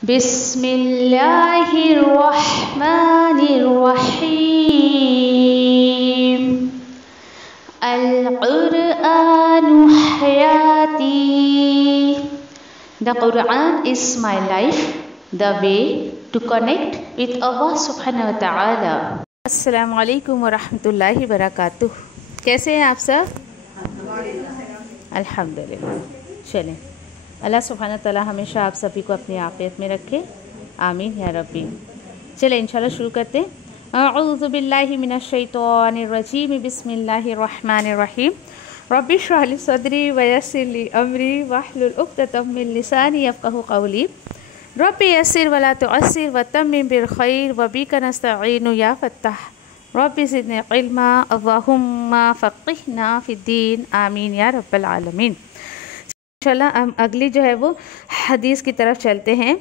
बिस्मिल्लाहिर्रहमानिर्रहीम। अल-क़ुरआनु हयाती। The Quran is my life, the way to connect with Allah subhanahu wa ta'ala। अस्सलामु अलैकुम व रहमतुल्लाहि व बरकातुह। कैसे हैं आप सब? अल्हम्दुलिल्लाह। चलें, अल्लाह सुब्हानहू व तआला हमेशा आप सभी को अपनी आफ़ियत में रखे, आमीन या रब्बी। चलें इंशाल्लाह शुरू करते हैं। अऊज़ु बिल्लाहि मिनश शैतानिर रजीम, बिस्मिल्लाहिर रहमानिर रहीम। रब्बि इश्रह ली सदरी व यस्सिर ली अमरी वहलुल उक़दतम मिन लिसानी यफ़क़हू क़ौली। रब्बि यस्सिर व ला तुअस्सिर व तम्मिम बिल खैर व बिका नस्तईनु या फ़त्ताह। रब्बि ज़िदनी इल्मा अल्लाहुम्मा फ़क़्हिना फ़िद्दीन, आमीन या रब्बल आलमीन। इंशाल्लाह हम अगली जो है वो हदीस की तरफ चलते हैं।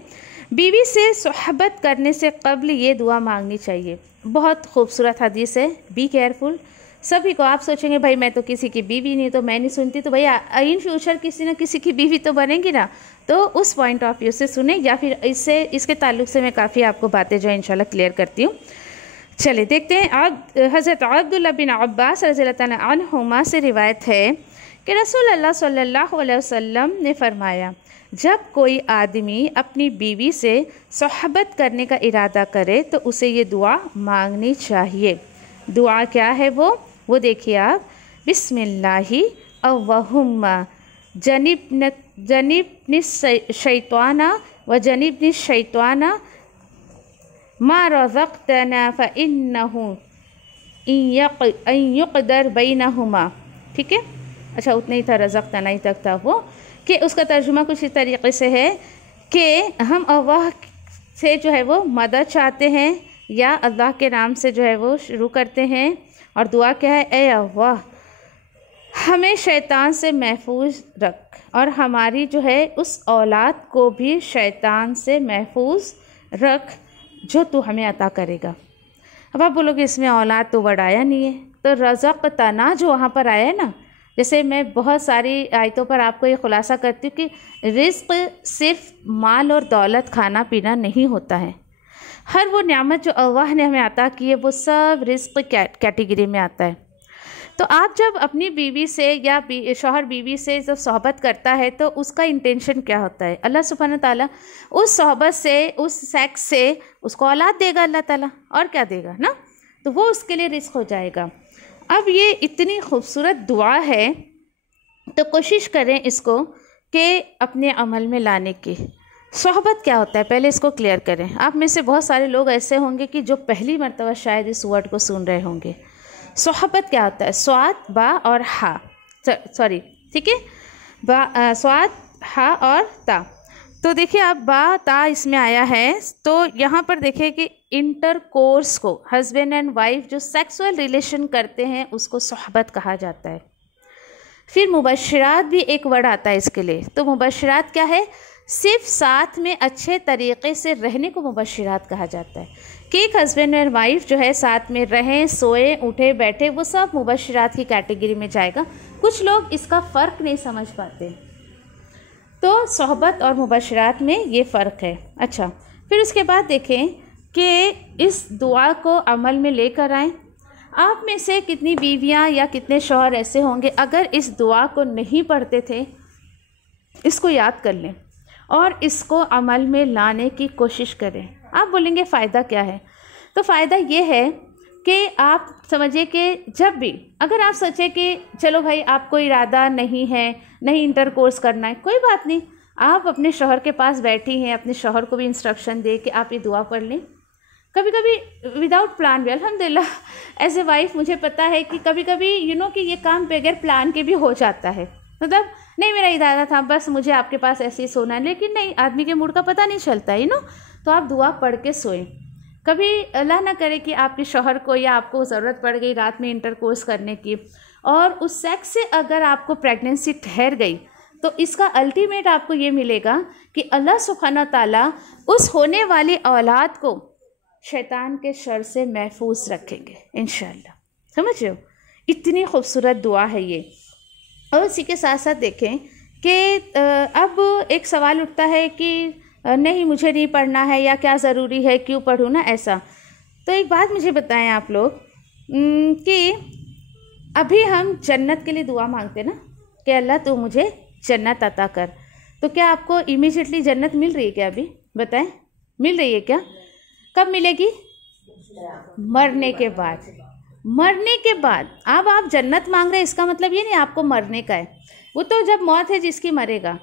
बीवी से सोहबत करने से कब्ल ये दुआ मांगनी चाहिए। बहुत खूबसूरत हदीस है, बी केयरफुल। सभी को आप सोचेंगे भाई मैं तो किसी की बीवी नहीं, तो मैं नहीं सुनती, तो भाई इन फ्यूचर किसी न किसी की बीवी तो बनेगी ना। तो उस पॉइंट ऑफ व्यू से सुने, या फिर इसके ताल्लुक से मैं काफ़ी आपको बातें जो है इंशाल्लाह क्लियर करती हूँ। चले देखते हैं। हज़रत अब्दुल्लाह बिन अब्बास रज़ियल्लाहु अन्हुमा से रिवायत है कि रसूल अल्लाह सल्लल्लाहु अलैहि वसल्लम ने फरमाया, जब कोई आदमी अपनी बीवी से सोहबत करने का इरादा करे तो उसे ये दुआ मांगनी चाहिए। दुआ क्या है वो देखिए आप। बिस्मिल्लाहि अव्वहुम्मा जनिबनि शैताना व जनिबनि शैताना मा रज़क़तना फ़इन्नहु इन युक़दर बैनहुमा। ठीक है, अच्छा उतना ही था, रज़क़तना ही तक था वो। कि उसका तर्जुमा कुछ इस तरीके से है कि हम अल्लाह से जो है वो मदद चाहते हैं, या अल्लाह के नाम से जो है वो शुरू करते हैं। और दुआ क्या है? ए अल्लाह हमें शैतान से महफूज रख, और हमारी जो है उस औलाद को भी शैतान से महफूज रख जो तू हमें अता करेगा। अब आप बोलोगे इसमें औलाद तो वर्ड आया नहीं है, तो रज़क़तना जो वहाँ पर आया है ना, जैसे मैं बहुत सारी आयतों पर आपको ये खुलासा करती हूँ कि रिज़्क़ सिर्फ माल और दौलत, खाना पीना नहीं होता है। हर वो नियामत जो अल्लाह ने हमें अता की है वो सब रिज़्क़ कैटेगरी में आता है। तो आप जब अपनी बीवी से या शौहर बीवी से जब सोहबत करता है तो उसका इंटेंशन क्या होता है? अल्लाह सुब्हानहू ताला उस सोहबत से, उस सेक्स से उसको औलाद देगा अल्लाह ताला, और क्या देगा ना, तो वो उसके लिए रिज़्क़ हो जाएगा। अब ये इतनी खूबसूरत दुआ है, तो कोशिश करें इसको कि अपने अमल में लाने की। सोहबत क्या होता है पहले इसको क्लियर करें। आप में से बहुत सारे लोग ऐसे होंगे कि जो पहली मर्तबा शायद इस वर्ड को सुन रहे होंगे। सोहबत क्या होता है? स्वाद बा और हा, सॉरी ठीक है, स्वाद हा और ता। तो देखिए आप बा ता इसमें आया है, तो यहाँ पर देखिए कि इंटरकोर्स को, हस्बैंड एंड वाइफ जो सेक्सुअल रिलेशन करते हैं उसको सोहबत कहा जाता है। फिर मुबश्शिरात भी एक वर्ड आता है इसके लिए। तो मुबश्शिरात क्या है? सिर्फ साथ में अच्छे तरीक़े से रहने को मुबश्शिरात कहा जाता है, कि एक हस्बैंड एंड वाइफ जो है साथ में रहें, सोए, उठे, बैठे, वो सब मुबश्शिरात की कैटेगरी में जाएगा। कुछ लोग इसका फ़र्क नहीं समझ पाते, तो सोहबत और मुबश्शिरात में ये फ़र्क है। अच्छा, फिर उसके बाद देखें कि इस दुआ को अमल में लेकर आएँ। आप में से कितनी बीवियां या कितने शौहर ऐसे होंगे अगर इस दुआ को नहीं पढ़ते थे, इसको याद कर लें और इसको अमल में लाने की कोशिश करें। आप बोलेंगे फ़ायदा क्या है? तो फ़ायदा ये है कि आप समझिए कि जब भी अगर आप सोचें कि चलो भाई आपको इरादा नहीं है, नहीं इंटरकोर्स करना है, कोई बात नहीं, आप अपने शौहर के पास बैठी हैं, अपने शौहर को भी इंस्ट्रक्शन दे कि आप ये दुआ पढ़ लें। कभी कभी विदाउट प्लान भी, अल्हम्दुलिल्लाह एज ए वाइफ मुझे पता है कि कभी कभी कि ये काम बगैर प्लान के भी हो जाता है। मतलब नहीं मेरा इरादा था बस मुझे आपके पास ऐसे ही सोना है, लेकिन नहीं, आदमी के मूड का पता नहीं चलता है तो आप दुआ पढ़ के सोएं। कभी अल्लाह ना करे कि आपके शौहर को या आपको ज़रूरत पड़ गई रात में इंटरकोर्स करने की, और उस सेक्स से अगर आपको प्रेगनेंसी ठहर गई, तो इसका अल्टीमेट आपको ये मिलेगा कि अल्लाह सुब्हानहू ताला उस होने वाली औलाद को शैतान के शर से महफूज रखेंगे इंशाअल्लाह। समझ रहे हो? इतनी खूबसूरत दुआ है ये। और इसी के साथ साथ देखें कि अब एक सवाल उठता है कि नहीं मुझे नहीं पढ़ना है, या क्या ज़रूरी है, क्यों पढ़ूँ ना, ऐसा। तो एक बात मुझे बताएं आप लोग कि अभी हम जन्नत के लिए दुआ मांगते ना कि अल्लाह तू मुझे जन्नत अता कर, तो क्या आपको इमीडिएटली जन्नत मिल रही है क्या? अभी बताएं, मिल रही है क्या? कब मिलेगी? मरने के बाद। मरने के बाद। अब आप जन्नत मांग रहे हैं, इसका मतलब ये नहीं आपको मरने का है, वो तो जब मौत है जिसकी मरेगा।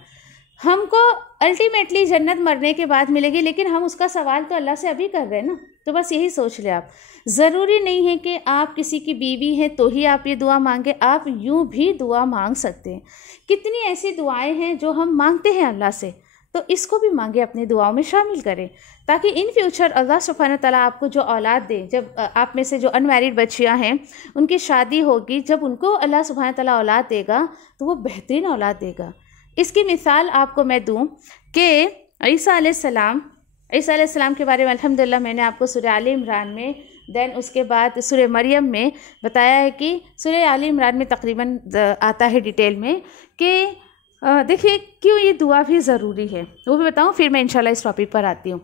हमको अल्टीमेटली जन्नत मरने के बाद मिलेगी, लेकिन हम उसका सवाल तो अल्लाह से अभी कर रहे हैं ना। तो बस यही सोच ले आप। ज़रूरी नहीं है कि आप किसी की बीवी हैं तो ही आप ये दुआ मांगे, आप यूं भी दुआ मांग सकते हैं। कितनी ऐसी दुआएं हैं जो हम मांगते हैं अल्लाह से, तो इसको भी मांगे, अपनी दुआओं में शामिल करें, ताकि इन फ्यूचर अल्लाह सुब्हानहू तआला आपको जो औलाद दे, जब आप में से जो अनमैरिड बच्चियां हैं उनकी शादी होगी, जब उनको अल्लाह सुब्हानहू तआला औलाद देगा तो वो बेहतरीन औलाद देगा। इसकी मिसाल आपको मैं दूं कि ईसा अलैहिस्सलाम के बारे में अल्हम्दुलिल्लाह मैंने आपको सूरह आले इमरान में, देन उसके बाद सूरह मरियम में बताया है कि सूरह आले इमरान में तकरीबन आता है डिटेल में कि देखिए क्यों ये दुआ भी ज़रूरी है, वो भी बताऊँ, फिर मैं इंशाल्लाह इस टॉपिक पर आती हूँ।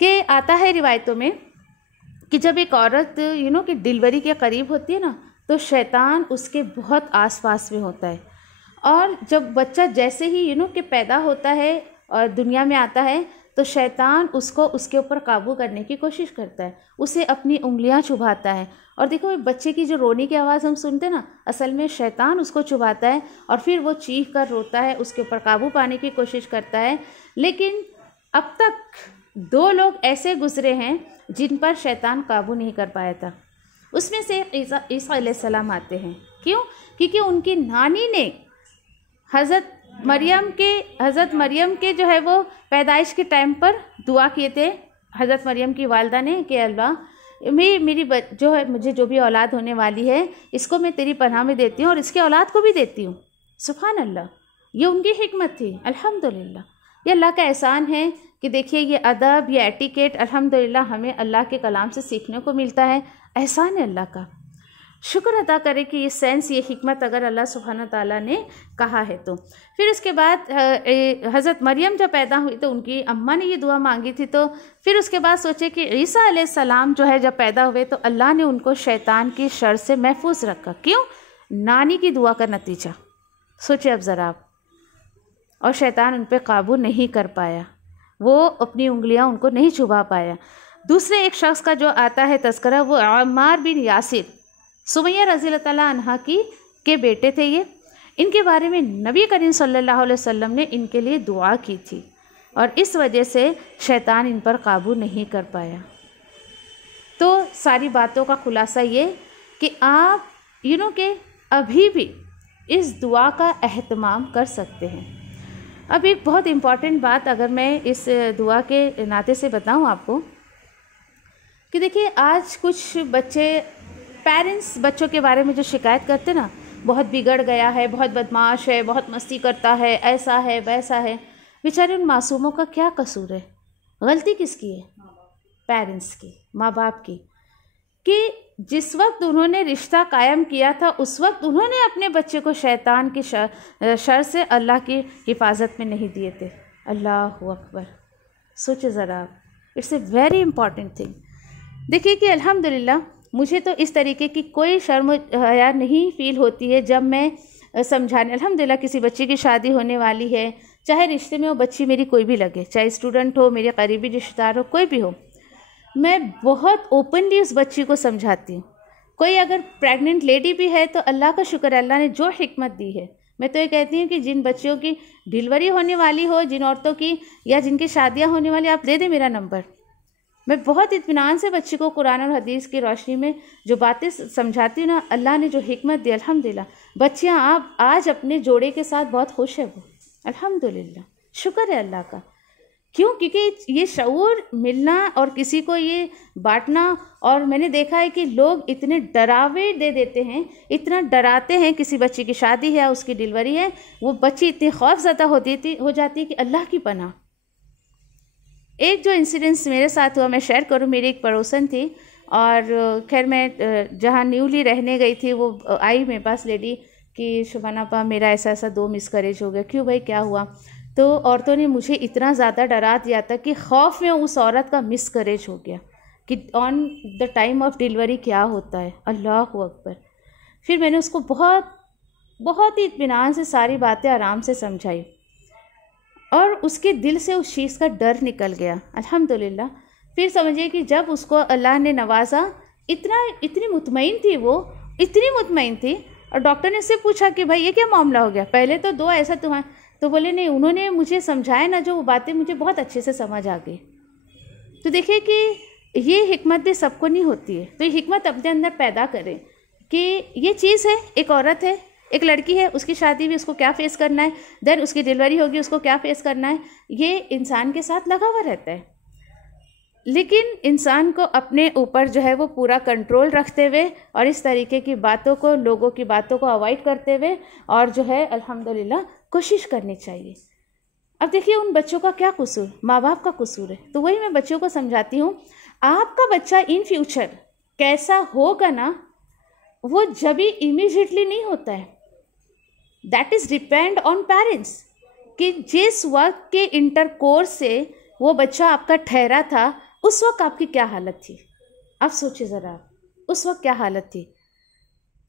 कि आता है रिवायतों में कि जब एक औरत कि डिलीवरी के करीब होती है ना, तो शैतान उसके बहुत आसपास में होता है, और जब बच्चा जैसे ही कि पैदा होता है और दुनिया में आता है, तो शैतान उसको उसके ऊपर काबू करने की कोशिश करता है, उसे अपनी उंगलियां चुभाता है। और देखो बच्चे की जो रोने की आवाज़ हम सुनते हैं ना, असल में शैतान उसको चुभाता है और फिर वो चीख कर रोता है, उसके ऊपर काबू पाने की कोशिश करता है। लेकिन अब तक 2 लोग ऐसे गुजरे हैं जिन पर शैतान काबू नहीं कर पाया था। उसमें से ईसा अलैहिस्सलाम आते हैं। क्यों? क्योंकि उनकी नानी ने हज़रत मरियम के जो है वो पैदाइश के टाइम पर दुआ किए थे, हज़रत मरियम की वालदा ने, कि अल्लाह मेरी जो है मुझे जो भी औलाद होने वाली है इसको मैं तेरी पनाह में देती हूँ और इसके औलाद को भी देती हूँ। सुभान अल्लाह, ये उनकी हिकमत थी। अल्हम्दुलिल्लाह, ये अल्लाह का एहसान है कि देखिए ये अदब, ये एटिकेट अल्हम्दुलिल्लाह हमें अल्लाह के कलाम से सीखने को मिलता है। एहसान है अल्लाह का, शुक्र अदा करें कि ये सेंस, ये हिकमत अगर अल्लाह सुब्हानहू तआला ने कहा है तो। फिर उसके बाद हज़रत मरियम जब पैदा हुई तो उनकी अम्मा ने ये दुआ मांगी थी, तो फिर उसके बाद सोचे कि ईसा अलैहिस्सलाम जो है जब पैदा हुए तो अल्लाह ने उनको शैतान की शर से महफूज रखा। क्यों? नानी की दुआ का नतीजा सोचे अब ज़रा आप। और शैतान उन पर काबू नहीं कर पाया, वो अपनी उंगलियां उनको नहीं चुभा पाया। दूसरे एक शख्स का जो आता है तस्करा, वो अम्मार बिन यासिर, सुमैया रज़ी अल्लाह अन्हा के बेटे थे ये। इनके बारे में नबी करीम सल्लल्लाहु अलैहि वसल्लम ने इनके लिए दुआ की थी, और इस वजह से शैतान इन पर काबू नहीं कर पाया। तो सारी बातों का खुलासा ये कि आप के अभी भी इस दुआ का एहतमाम कर सकते हैं। अब एक बहुत इम्पॉर्टेंट बात अगर मैं इस दुआ के नाते से बताऊं आपको, कि देखिए आज कुछ पेरेंट्स बच्चों के बारे में जो शिकायत करते ना, बहुत बिगड़ गया है, बहुत बदमाश है, बहुत मस्ती करता है, ऐसा है वैसा है। बेचारे उन मासूमों का क्या कसूर है? गलती किसकी है? पेरेंट्स की, माँ बाप की, कि जिस वक्त उन्होंने रिश्ता कायम किया था उस वक्त उन्होंने अपने बच्चे को शैतान की शर से अल्लाह की हिफाजत में नहीं दिए थे। अल्लाहु अकबर, सोचे ज़रा, it's a very important thing. देखिए कि अल्हम्दुलिल्लाह मुझे तो इस तरीके की कोई शर्म हया नहीं फील होती है जब मैं समझाने, अल्हम्दुलिल्लाह किसी बच्ची की शादी होने वाली है, चाहे रिश्ते में वो बच्ची मेरी कोई भी लगे, चाहे स्टूडेंट हो, मेरे करीबी रिश्तेदार हो, कोई भी हो, मैं बहुत ओपनली उस बच्ची को समझाती हूँ। कोई अगर प्रेग्नेंट लेडी भी है तो अल्लाह का शुक्र, अल्लाह ने जो हिकमत दी है। मैं तो ये कहती हूँ कि जिन बच्चियों की डिलीवरी होने वाली हो, जिन औरतों की या जिनकी शादियाँ होने वाली, आप दे दें मेरा नंबर। मैं बहुत इत्मीनान से बच्ची को कुरान और हदीस की रोशनी में जो बातें समझाती हूँ ना, अल्लाह ने जो हिकमत दी, अल्हम्दुलिल्लाह बच्चियाँ आप आज अपने जोड़े के साथ बहुत खुश है वो, अल्हम्दुलिल्लाह, शुक्र है अल्लाह का। क्यों? क्योंकि ये शऊर मिलना और किसी को ये बांटना, और मैंने देखा है कि लोग इतने डरावे दे देते हैं, इतना डराते हैं, किसी बच्ची की शादी है, उसकी डिलीवरी है, वो बच्ची इतनी खौफज़दा हो जाती है कि अल्लाह की पनाह। एक जो इंसिडेंस मेरे साथ हुआ मैं शेयर करूं, मेरी एक पड़ोसन थी, और खैर मैं जहां न्यूली रहने गई थी वो आई मेरे पास लेडी कि शुबाना पा मेरा ऐसा 2 मिसकैरेज हो गया। क्यों भाई, क्या हुआ? तो औरतों ने मुझे इतना ज़्यादा डरा दिया था कि खौफ में उस औरत का मिसकरेज हो गया कि on the time of delivery क्या होता है। अल्लाह अकबर। फिर मैंने उसको बहुत ही इत्मीनान से सारी बातें आराम से समझाई और उसके दिल से उस चीज़ का डर निकल गया अल्हम्दुलिल्लाह। फिर समझिए कि जब उसको अल्लाह ने नवाजा, इतनी मुतमईन थी वो, इतनी मुतमईन थी। और डॉक्टर ने उससे पूछा कि भाई ये क्या मामला हो गया, पहले तो दो ऐसा तुम्हारा, तो बोले नहीं, उन्होंने मुझे समझाया ना जो वो बातें मुझे बहुत अच्छे से समझ आ गई। तो देखिए कि ये हिकमत भी सबको नहीं होती है, तो ये हिकमत अपने अंदर पैदा करें कि ये चीज़ है, एक औरत है, एक लड़की है, उसकी शादी भी उसको क्या फेस करना है, देन उसकी डिलीवरी होगी उसको क्या फेस करना है, ये इंसान के साथ लगा हुआ रहता है। लेकिन इंसान को अपने ऊपर जो है वो पूरा कंट्रोल रखते हुए और इस तरीके की बातों को, लोगों की बातों को अवॉइड करते हुए और जो है अल्हम्दुलिल्लाह कोशिश करनी चाहिए। अब देखिए उन बच्चों का क्या कसूर, माँ बाप का कसूर है। तो वही मैं बच्चों को समझाती हूँ, आपका बच्चा इन फ्यूचर कैसा होगा ना, वो जब भी इमीडिएटली नहीं होता है, that is depend on parents कि जिस वक्त के इंटरकोर्स से वो बच्चा आपका ठहरा था उस वक्त आपकी क्या हालत थी। अब सोचिए ज़रा उस वक्त क्या हालत थी।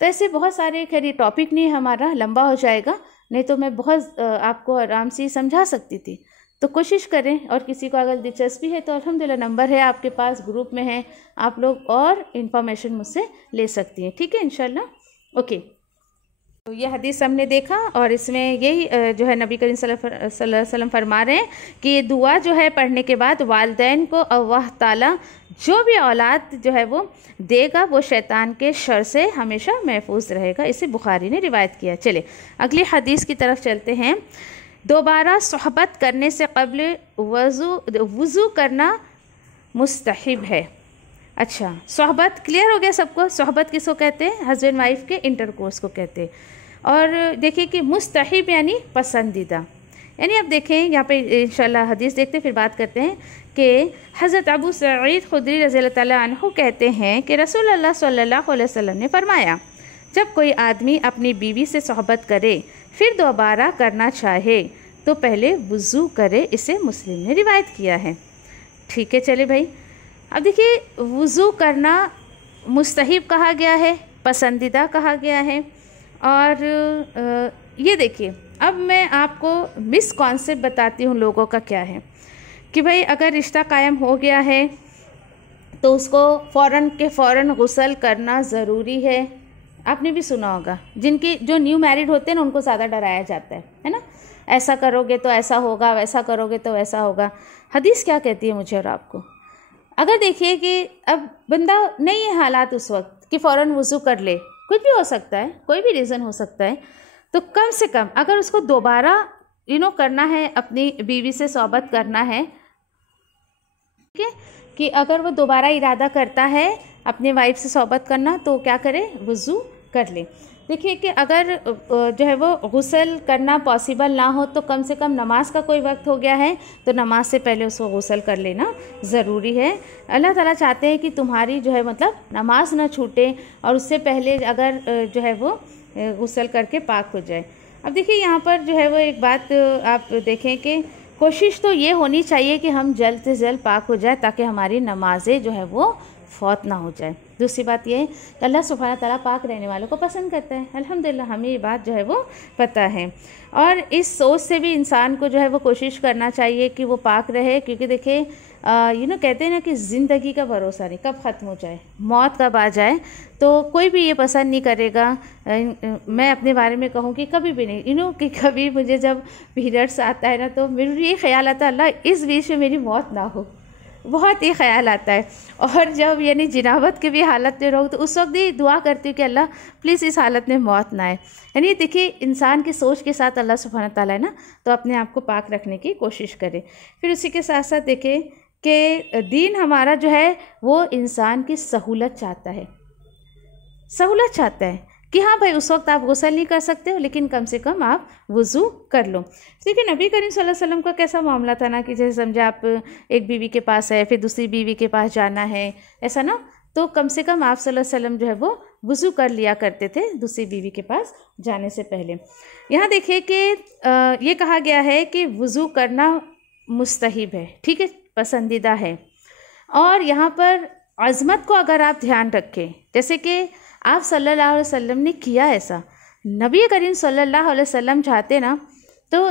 तो ऐसे बहुत सारे, खैर ये टॉपिक नहीं हमारा, लंबा हो जाएगा, नहीं तो मैं बहुत आपको आराम से समझा सकती थी। तो कोशिश करें, और किसी को अगर दिलचस्पी है तो अल्हम्दुलिल्लाह नंबर है आपके पास, ग्रुप में है, आप लोग और इन्फॉर्मेशन मुझसे ले सकती हैं। ठीक है इंशाल्लाह। ओके, तो ये हदीस हमने देखा और इसमें यही जो है नबी करीम सल्लल्लाहु अलैहि वसल्लम फरमा रहे हैं कि ये दुआ जो है पढ़ने के बाद वालिदैन को अल्लाह ताला जो भी औलाद जो है वो देगा वो शैतान के शर से हमेशा महफूज रहेगा। इसे बुखारी ने रिवायत किया। चले अगली हदीस की तरफ चलते हैं। दोबारा सोहबत करने से क़ब्ल वज़ू करना मुस्तहिब है। अच्छा, सोहबत क्लियर हो गया सबको। सोहबत किसको कहते हैं? हस्बैंड वाइफ के इंटरकोर्स को कहते हैं। और देखिए कि मुस्तहिब यानी पसंदीदा, यानी अब देखें यहाँ पे इंशाल्लाह हदीस देखते फिर बात करते हैं कि हज़रत अबू सईद खुदरी रज़ियल्लाहु ताला अन्हु कहते हैं कि रसूलुल्लाह सल्लल्लाहु अलैहि वसल्लम ने फरमाया, जब कोई आदमी अपनी बीवी से सोहबत करे फिर दोबारा करना चाहे तो पहले वज़ू करे। इसे मुस्लिम ने रिवायत किया है। ठीक है, चले भाई, अब देखिए वज़ू करना मुस्तहिब कहा गया है, पसंदीदा कहा गया है। और ये देखिए अब मैं आपको मिसकॉन्सेप्ट बताती हूँ लोगों का क्या है कि भाई अगर रिश्ता कायम हो गया है तो उसको फ़ौरन के फ़ौरन गुस्ल करना ज़रूरी है। आपने भी सुना होगा, जिनकी जो न्यू मैरिड होते हैं ना उनको ज़्यादा डराया जाता है ना, ऐसा करोगे तो ऐसा होगा, वैसा करोगे तो वैसा होगा। हदीस क्या कहती है मुझे और आपको? अगर देखिए कि अब बंदा नहीं है हालात उस वक्त कि फ़ौरन वज़ू कर ले, कुछ भी हो सकता है, कोई भी रीज़न हो सकता है, तो कम से कम अगर उसको दोबारा करना है, अपनी बीवी से सोहबत करना है, ठीक है, कि अगर वो दोबारा इरादा करता है अपने वाइफ से सोहबत करना तो क्या करे? वज़ू कर ले। देखिए कि अगर जो है वो गुस्ल करना पॉसिबल ना हो तो कम से कम नमाज का कोई वक्त हो गया है तो नमाज से पहले उसको गुस्ल कर लेना ज़रूरी है। अल्लाह ताला चाहते हैं कि तुम्हारी जो है मतलब नमाज ना छूटे और उससे पहले अगर जो है वो गुस्ल करके पाक हो जाए। अब देखिए यहाँ पर जो है वो एक बात आप देखें कि कोशिश तो ये होनी चाहिए कि हम जल्द से जल्द पाक हो जाए ताकि हमारी नमाजें जो है वो फौत ना हो जाए। दूसरी बात यह है कि अल्लाह सुब्हानहू तआला पाक रहने वालों को पसंद करता है। अल्हम्दुलिल्लाह हमें ये बात जो है वो पता है और इस सोच से भी इंसान को जो है वो कोशिश करना चाहिए कि वो पाक रहे, क्योंकि देखिए कहते हैं ना कि ज़िंदगी का भरोसा नहीं, कब ख़त्म हो जाए, मौत कब आ जाए, तो कोई भी ये पसंद नहीं करेगा। मैं अपने बारे में कहूँ कि कभी भी नहीं, कि कभी मुझे जब पीरियड्स आता है ना तो मेरे ये ख्याल आता है अल्लाह इस बीच में मेरी मौत ना हो, बहुत ही ख्याल आता है। और जब यानी जिनाबत के भी हालत में रहो तो उस वक्त भी दुआ करती हूँ कि अल्लाह प्लीज़ इस हालत में मौत ना आए। यानी देखिए इंसान की सोच के साथ अल्लाह सुब्हानहू तआला है ना, तो अपने आप को पाक रखने की कोशिश करे। फिर उसी के साथ साथ देखें कि दीन हमारा जो है वो इंसान की सहूलत चाहता है, सहूलत चाहता है कि हाँ भाई उस वक्त आप गुस्ल नहीं कर सकते हो लेकिन कम से कम आप वज़ू कर लो। देखिए नबी करीम सल्लल्लाहु अलैहि वसल्लम का कैसा मामला था ना कि जैसे समझे आप एक बीवी के पास है फिर दूसरी बीवी के पास जाना है, ऐसा ना, तो कम से कम आप सल्लल्लाहु अलैहि वसल्लम जो है वो वज़ू कर लिया करते थे दूसरी बीवी के पास जाने से पहले। यहाँ देखिए कि ये कहा गया है कि वज़ू करना मुस्तहिब है, ठीक है, पसंदीदा है। और यहाँ पर अज़मत को अगर आप ध्यान रखें, जैसे कि आप सल्लल्लाहु अलैहि वसल्लम ने किया ऐसा, नबी करीम सल्लल्लाहु अलैहि वसल्लम चाहते ना तो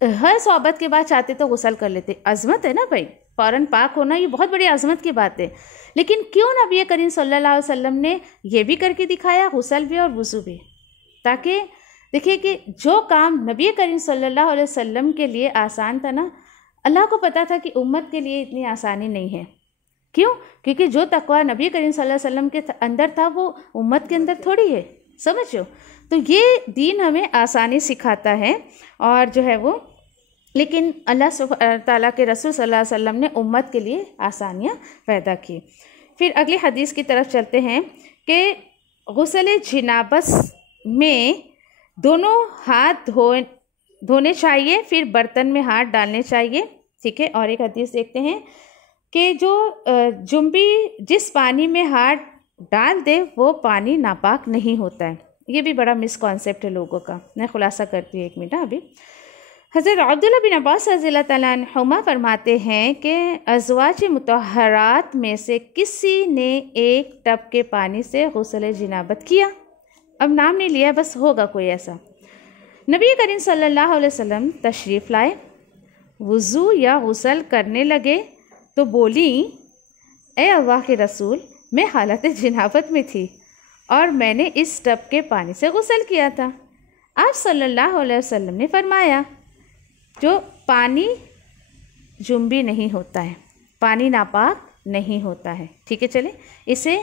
हर सोबत के बाद चाहते तो गुस्ल कर लेते। अज़मत है ना भाई, फ़ौरन पाक होना ये बहुत बड़ी अज़मत की बात है। लेकिन क्यों नबी करीम सल्लल्लाहु अलैहि वसल्लम ने ये भी करके दिखाया, गुस्ल भी और वज़ू भी, ताकि देखिए कि जो काम नबी करीम सल्लल्लाहु अलैहि वसल्लम के लिए आसान था ना, अल्लाह को पता था कि उम्मत के लिए इतनी आसानी नहीं है। क्यों? क्योंकि जो तकवा नबी करीम सल्लल्लाहु अलैहि वसल्लम के अंदर था वो उम्मत के अंदर थोड़ी है, समझो। तो ये दीन हमें आसानी सिखाता है और जो है वो, लेकिन अल्लाह सुब्हानहू ताला के रसूल सल्लल्लाहु अलैहि वसल्लम ने उम्मत के लिए आसानियाँ पैदा की। फिर अगली हदीस की तरफ चलते हैं कि गुस्ल जिनाबत में दोनों हाथ धोने चाहिए, फिर बर्तन में हाथ डालने चाहिए, ठीक है। और एक हदीस देखते हैं कि जो जुम्बी जिस पानी में हाथ डाल दे वो पानी नापाक नहीं होता है। ये भी बड़ा मिसकॉन्सेप्ट है लोगों का। मैं खुलासा करती हूँ, एक मिनट अभी। हज़रत अब्दुल्ला बिन अब्बास रज़ियल्लाहु तआला अन्हुमा फरमाते हैं कि अज़वाज मुतहरात में से किसी ने एक टब के पानी से गुस्ल जिनाबत किया, अब नाम नहीं लिया, बस होगा कोई ऐसा। नबी करीम सल्लल्लाहु अलैहि वसल्लम तशरीफ़ लाए, वज़ू या गुस्ल करने लगे तो बोली, ए अल्लाह के रसूल, मैं हालत जिनाबत में थी और मैंने इस टब के पानी से गुस्ल किया था। आप सल्लल्लाहु अलैहि वसल्लम ने फरमाया, जो पानी जुम्बी नहीं होता है, पानी नापाक नहीं होता है, ठीक है। चले, इसे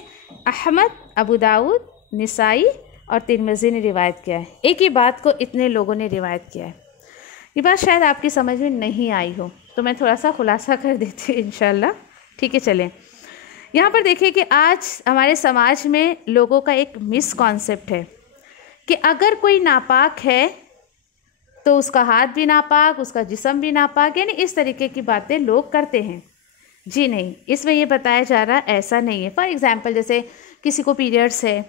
अहमद, अबू दाऊद, निसाई और तिरमिज़ी ने रिवायत किया है। एक ही बात को इतने लोगों ने रिवायत किया है। ये बात शायद आपकी समझ में नहीं आई हो, तो मैं थोड़ा सा खुलासा कर देती हूँ इंशाल्लाह, ठीक है। चलें, यहाँ पर देखिए कि आज हमारे समाज में लोगों का एक मिसकॉन्सेप्ट है कि अगर कोई नापाक है तो उसका हाथ भी नापाक, उसका जिस्म भी नापाक, यानी इस तरीके की बातें लोग करते हैं। जी नहीं, इसमें ये बताया जा रहा ऐसा नहीं है। फॉर एग्ज़ाम्पल, जैसे किसी को पीरियड्स है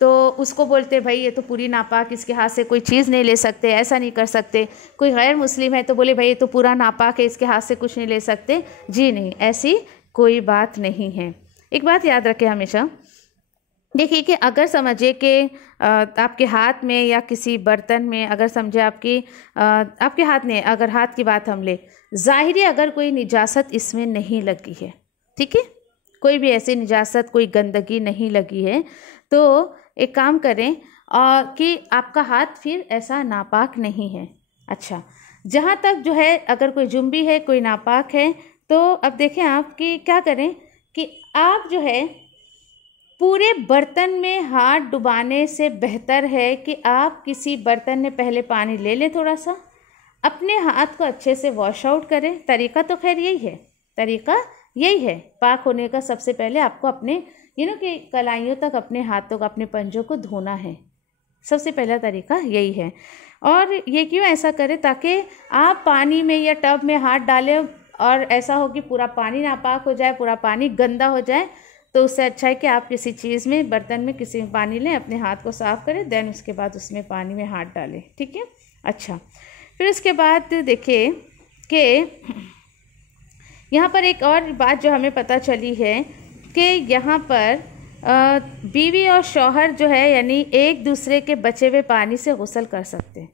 तो उसको बोलते भाई ये तो पूरी नापाक, इसके हाथ से कोई चीज़ नहीं ले सकते, ऐसा नहीं कर सकते। कोई गैर मुस्लिम है तो बोले भाई ये तो पूरा नापाक है, इसके हाथ से कुछ नहीं ले सकते। जी नहीं, ऐसी कोई बात नहीं है। एक बात याद रखें हमेशा, देखिए कि अगर समझे कि आपके हाथ में या किसी बर्तन में, अगर समझे आपके हाथ में, अगर हाथ की बात हम ले, ज़ाहिरी अगर कोई निजासत इसमें नहीं लगी है, ठीक है, कोई भी ऐसी निजासत, कोई गंदगी नहीं लगी है, तो एक काम करें कि आपका हाथ फिर ऐसा नापाक नहीं है। अच्छा, जहाँ तक जो है अगर कोई जुम्बी है, कोई नापाक है, तो अब देखें आप कि क्या करें कि आप जो है पूरे बर्तन में हाथ डुबाने से बेहतर है कि आप किसी बर्तन में पहले पानी ले लें, थोड़ा सा अपने हाथ को अच्छे से वॉश आउट करें। तरीका तो खैर यही है, तरीका यही है। पाक होने का सबसे पहले आपको अपने कि कलाइयों तक, अपने हाथों को, अपने पंजों को धोना है। सबसे पहला तरीका यही है। और ये क्यों ऐसा करें, ताकि आप पानी में या टब में हाथ डालें और ऐसा हो कि पूरा पानी नापाक हो जाए, पूरा पानी गंदा हो जाए, तो उससे अच्छा है कि आप किसी चीज़ में, बर्तन में किसी में पानी लें, अपने हाथ को साफ़ करें, देन उसके बाद उसमें पानी में हाथ डालें, ठीक है। अच्छा, फिर उसके बाद देखिए कि यहाँ पर एक और बात जो हमें पता चली है कि यहाँ पर बीवी और शौहर जो है, यानी एक दूसरे के बचे हुए पानी से गुस्ल कर सकते हैं।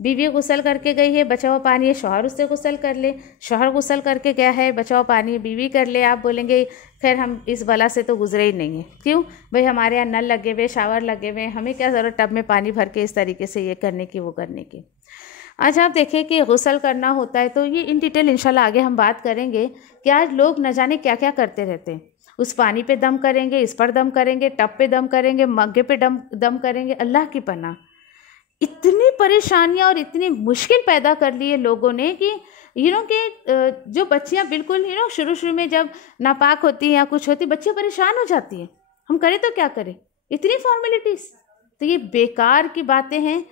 बीवी गुस्ल करके गई है, बचा हुआ पानी है, शौहर उससे गुस्ल कर ले। शौहर गुस्ल करके गया है, बचा हुआ पानी है, बीवी कर ले। आप बोलेंगे खैर हम इस बला से तो गुजरे ही नहीं है। क्यों भाई, हमारे यहाँ नल लगे हुए, शावर लगे हुए, हमें क्या ज़रूरत टब में पानी भर के इस तरीके से ये करने की, वो करने की। आज आप देखें कि गुस्ल करना होता है, तो ये इन डिटेल इंशाल्लाह आगे हम बात करेंगे कि आज लोग न जाने क्या क्या करते रहते हैं। उस पानी पे दम करेंगे, इस पर दम करेंगे, टब पे दम करेंगे, मग्गे पे दम करेंगे। अल्लाह की पनाह, इतनी परेशानियां और इतनी मुश्किल पैदा कर ली है लोगों ने कि कि जो बच्चियां बिल्कुल शुरू में जब नापाक होती हैं या कुछ होती, बच्चियां परेशान हो जाती हैं। हम करें तो क्या करें, इतनी फॉर्मेलिटीज़। तो ये बेकार की बातें हैं।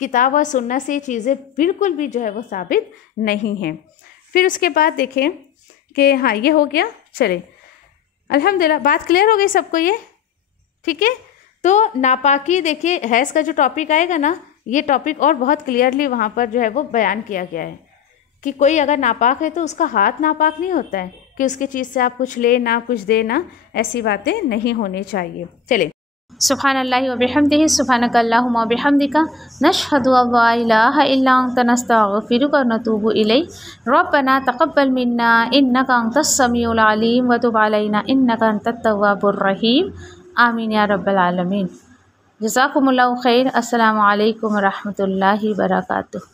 किताब और सुन्नत से ये चीज़ें बिल्कुल भी जो है वो साबित नहीं हैं। फिर उसके बाद देखें कि हाँ, ये हो गया। चले, अल्हम्दुलिल्लाह बात क्लियर हो गई सबको, ये ठीक है। तो नापाकी देखिए हैज़ का जो टॉपिक आएगा ना, ये टॉपिक और बहुत क्लियरली वहाँ पर जो है वो बयान किया गया है कि कोई अगर नापाक है तो उसका हाथ नापाक नहीं होता है कि उसकी चीज़ से आप कुछ ले ना कुछ दे ना, ऐसी बातें नहीं होनी चाहिए। चले, सुब्हानल्लाहि व बिहम्दिही सुब्हानक अल्लाहुम्मा व बिहम्दिका नशहदु अल्ला इलाहा इल्ला अंता नस्तगफिरुका व नतूबु इलैक रब्बना तक़ब्बल मिन्ना इन्नका अंतस समीउल अलीम व तुब अलैना इन्नका अंतत तव्वाबुर रहीम। आमीन या रब्बल आलमीन। जज़ाकुमुल्लाहु खैर। अस्सलामु अलैकुम व रहमतुल्लाहि व बरकातुहू।